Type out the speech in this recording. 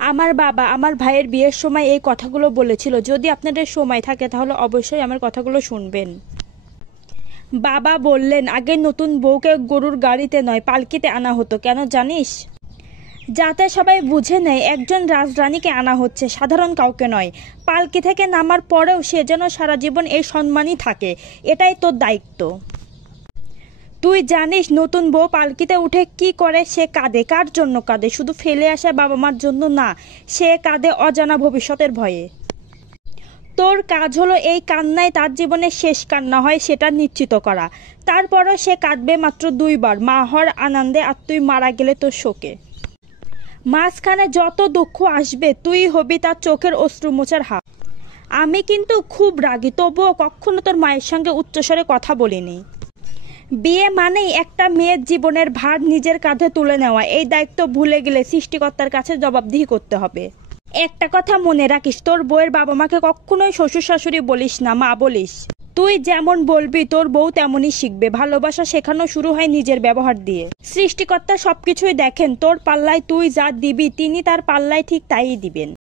আমার বাবা আমার ভাইয়ের বিয়ের সময় এই কথাগুলো বলেছিল। যদি আপনাদের সময় থাকে তাহলে অবশ্যই আমার কথাগুলো শুনবেন। বাবা বললেন, আগে নতুন বউকে গরুর গাড়িতে নয় পালকিতে আনা হতো। কেন জানিস? যাতে সবাই বুঝে নেয় একজন রাজরানীকে আনা হচ্ছে, সাধারণ কাউকে নয়। পালকি থেকে নামার পরেও সে যেন সারা জীবন এই সম্মানই থাকে। এটাই তোর দায়িত্ব। তুই জানিস নতুন বউ পালকিতে উঠে কি করে? সে কাঁদে। কার জন্য কাঁদে? শুধু ফেলে আসা বাবা মার জন্য না, সে কাঁদে অজানা ভবিষ্যতের ভয়ে। তোর কাজ হলো এই কান্নায় তার জীবনের শেষ কান্না হয় সেটা নিশ্চিত করা। তারপরও সে কাঁদবে মাত্র 2 বার, মা হওয়ার আনন্দে আর তুই মারা গেলে তোর শোকে। মাঝখানে যত দুঃখ আসবে তুই হবি তার চোখের অশ্রু মোছার হাত। আমি কিন্তু খুব রাগী, তবুও কখনো তোর মায়ের সঙ্গে উচ্চস্বরে কথা বলিনি। বিয়ে মানেই একটা মেয়ের জীবনের ভার নিজের কাঁধে তুলে নেওয়া। এই দায়িত্ব ভুলে গেলে সৃষ্টিকর্তার কাছে জবাবদিহি করতে হবে। একটা কথা মনে রাখিস, তোর বউয়ের বাবা মাকে কখনোই শ্বশুর শাশুড়ি বলিস না, মা বলিস। তুই যেমন বলবি তোর বউ তেমনই শিখবে। ভালোবাসা শেখানো শুরু হয় নিজের ব্যবহার দিয়ে। সৃষ্টিকর্তা সবকিছুই দেখেন, তোর পাল্লায় তুই যা দিবি তিনি তার পাল্লায় ঠিক তাই দিবেন।